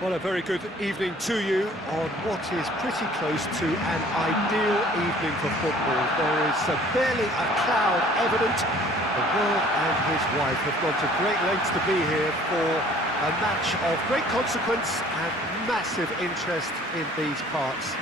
Well, a very good evening to you on what is pretty close to an ideal evening for football. There is barely a cloud evident. The world and his wife have gone to great lengths to be here for a match of great consequence and massive interest in these parts.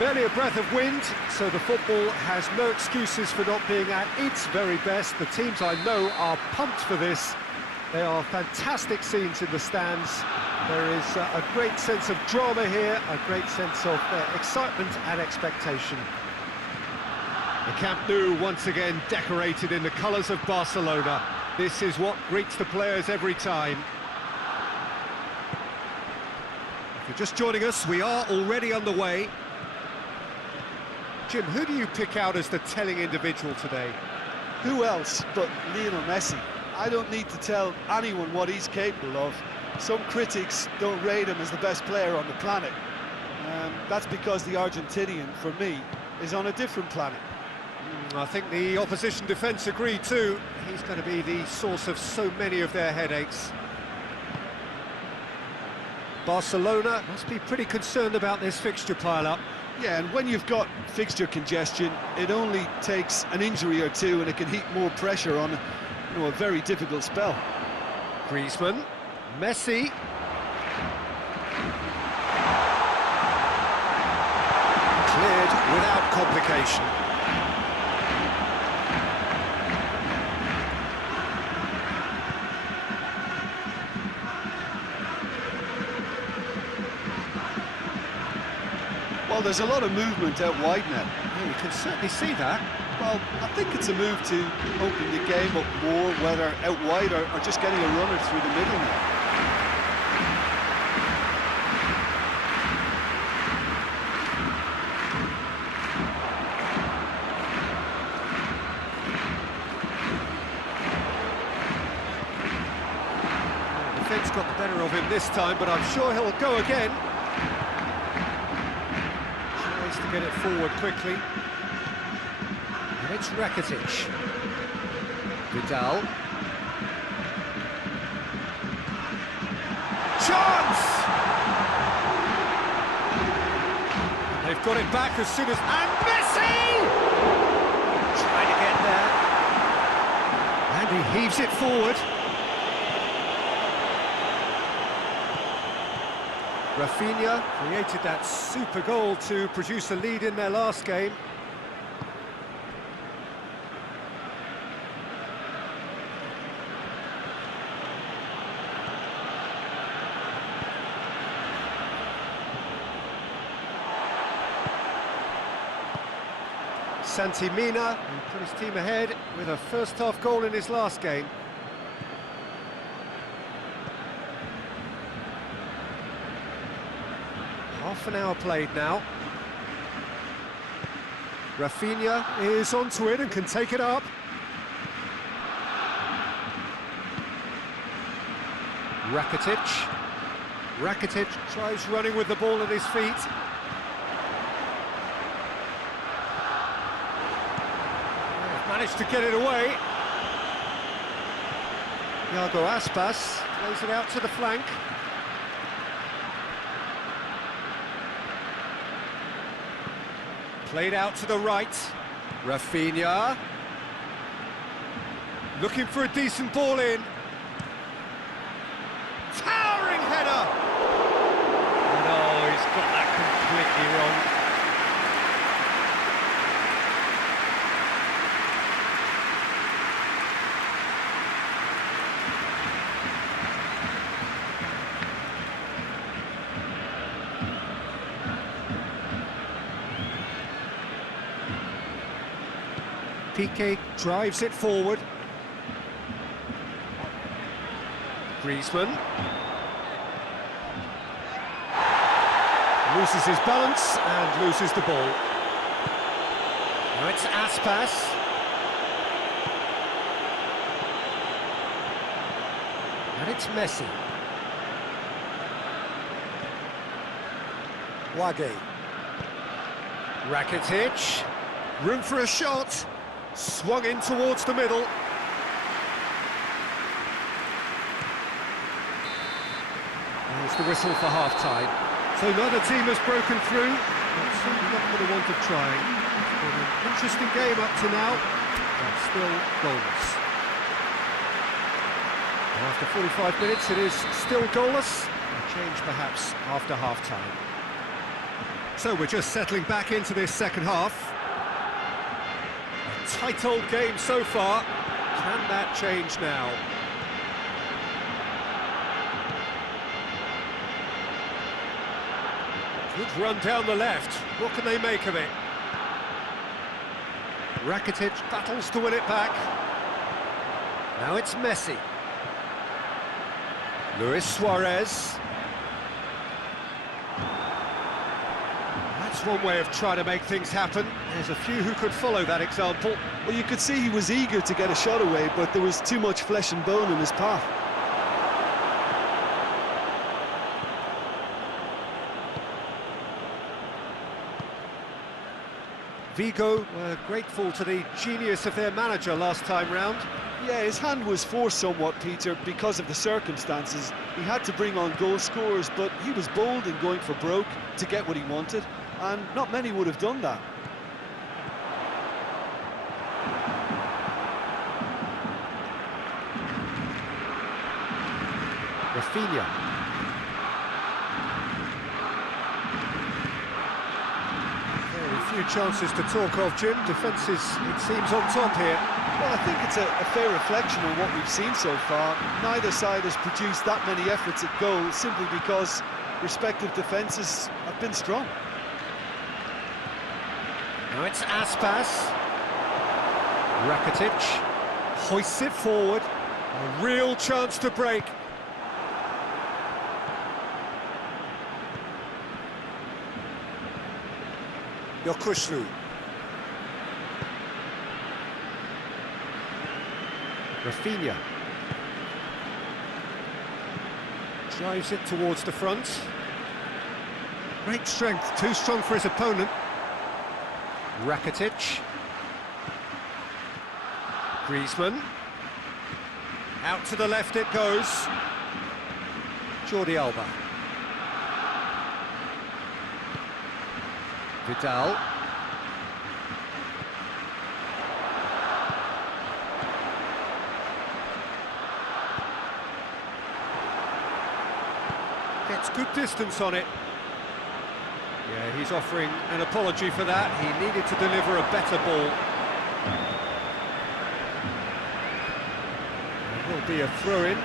Barely a breath of wind, so the football has no excuses for not being at its very best. The teams I know are pumped for this. There are fantastic scenes in the stands. There is a great sense of drama here, a great sense of excitement and expectation. The Camp Nou once again decorated in the colours of Barcelona. This is what greets the players every time. If you're just joining us, we are already underway. Jim, who do you pick out as the telling individual today? Who else but Lionel Messi? I don't need to tell anyone what he's capable of. Some critics don't rate him as the best player on the planet. That's because the Argentinian, for me, is on a different planet. I think the opposition defence agree too. He's going to be the source of so many of their headaches. Barcelona must be pretty concerned about this fixture pile-up. Yeah, and when you've got fixture congestion, it only takes an injury or two and it can heap more pressure on a very difficult spell. Griezmann, Messi. Cleared without complication. Well, there's a lot of movement out wide now. Yeah, you can certainly see that. Well, I think it's a move to open the game up more, whether out wide or just getting a runner through the middle now. The defence got the better of him this time, but I'm sure he'll go again. Tries to get it forward quickly. And it's Rakitic. Vidal. Chance! They've got it back as soon as... And Messi! Trying to get there. And he heaves it forward. Rafinha created that super goal to produce a lead in their last game. Santi-Mina, who put his team ahead with a first-half goal in his last game. Half an hour played now. Rafinha is onto it and can take it up. Rakitic. Rakitic tries running with the ball at his feet. Managed to get it away. Iago Aspas plays it out to the flank. Played out to the right. Rafinha. Looking for a decent ball in. Towering header! No, he's got that completely wrong. Piqué drives it forward. Griezmann. Loses his balance and loses the ball. Now it's Aspas. And it's Messi. Wage. Rakitic. Room for a shot. Swung in towards the middle. Here's the whistle for half-time. So neither team has broken through, but certainly not for the want of trying. It's been an interesting game up to now, but still goalless. And after 45 minutes, it is still goalless. A change perhaps after half-time. So we're just settling back into this second half. A tight old game so far. Can that change now? Good run down the left. What can they make of it? Rakitic battles to win it back. Now it's Messi. Luis Suarez. That's one way of trying to make things happen. There's a few who could follow that example. Well, you could see he was eager to get a shot away, but there was too much flesh and bone in his path. Vigo were grateful to the genius of their manager last time round. Yeah, his hand was forced somewhat, Peter, because of the circumstances. He had to bring on goal scorers, but he was bold in going for broke to get what he wanted, and not many would have done that. Rafinha. Few chances to talk of, Jim. Defence is, it seems, on top here. Well, I think it's a fair reflection on what we've seen so far. Neither side has produced that many efforts at goal simply because respective defences have been strong. Now it's Aspas. Rakitic hoists it forward. A real chance to break. Yokuslu. Rafinha. Drives it towards the front. Great strength, too strong for his opponent. Rakitic. Griezmann. Out to the left it goes. Jordi Alba. Vidal. Gets good distance on it. Yeah, he's offering an apology for that. He needed to deliver a better ball. It will be a throw-in.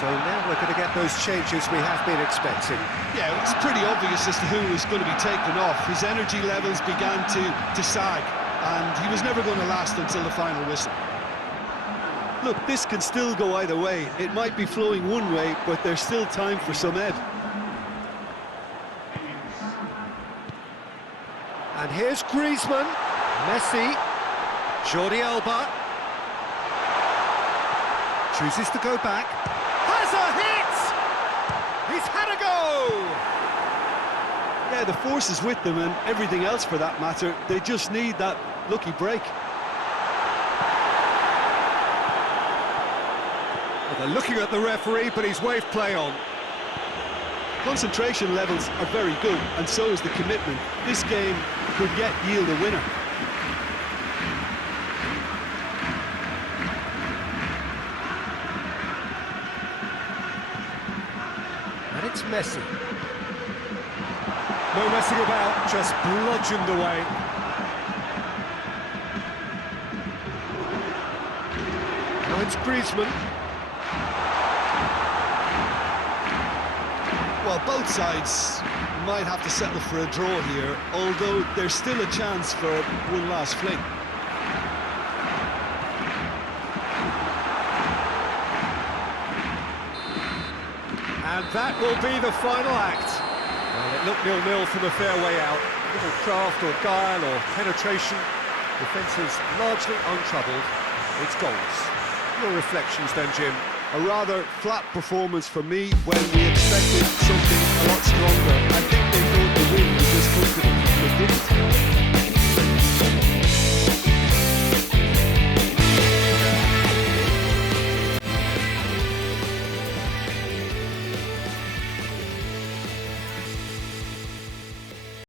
So now we're going to get those changes we have been expecting. Yeah, it was pretty obvious as to who was going to be taken off. His energy levels began to sag, and he was never going to last until the final whistle. Look, this can still go either way. It might be flowing one way, but there's still time for some ebb. And here's Griezmann, Messi, Jordi Alba. Chooses to go back. Has a hit! He's had a go! Yeah, the force is with them, and everything else for that matter. They just need that lucky break. Well, they're looking at the referee, but he's waved play on. Concentration levels are very good, and so is the commitment. This game could yet yield a winner. And it's Messi. No messing about, just bludgeoned away. Now it's Griezmann. Well, both sides might have to settle for a draw here, although there's still a chance for one last fling. That will be the final act. Well, it looked 0-0 from a fair way out. Little craft or guile or penetration. Defences largely untroubled. It's goals. Your reflections then, Jim? A rather flat performance for me when we expected something a lot stronger. I think they thought the win was